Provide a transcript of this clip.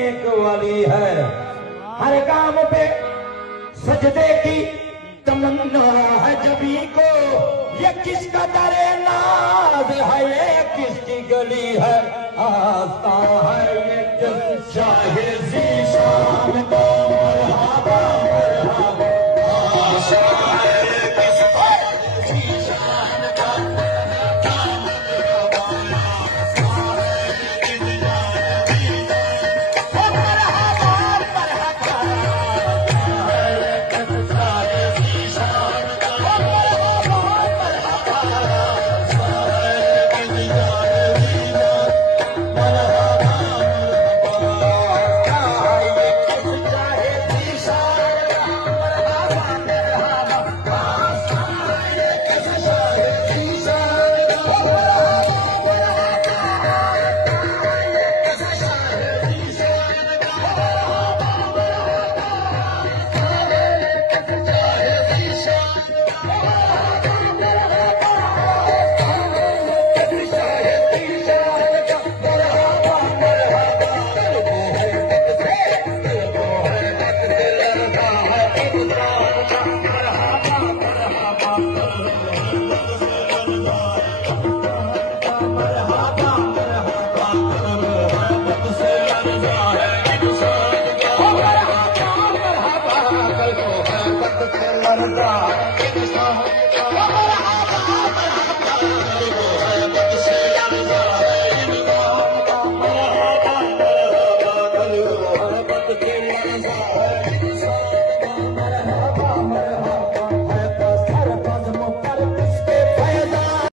एक वली है। हर काम पे सजदे की तमन्ना है जबी को, ये किसका दरे नाज है, ये किसकी गली है, आस्था है ये किस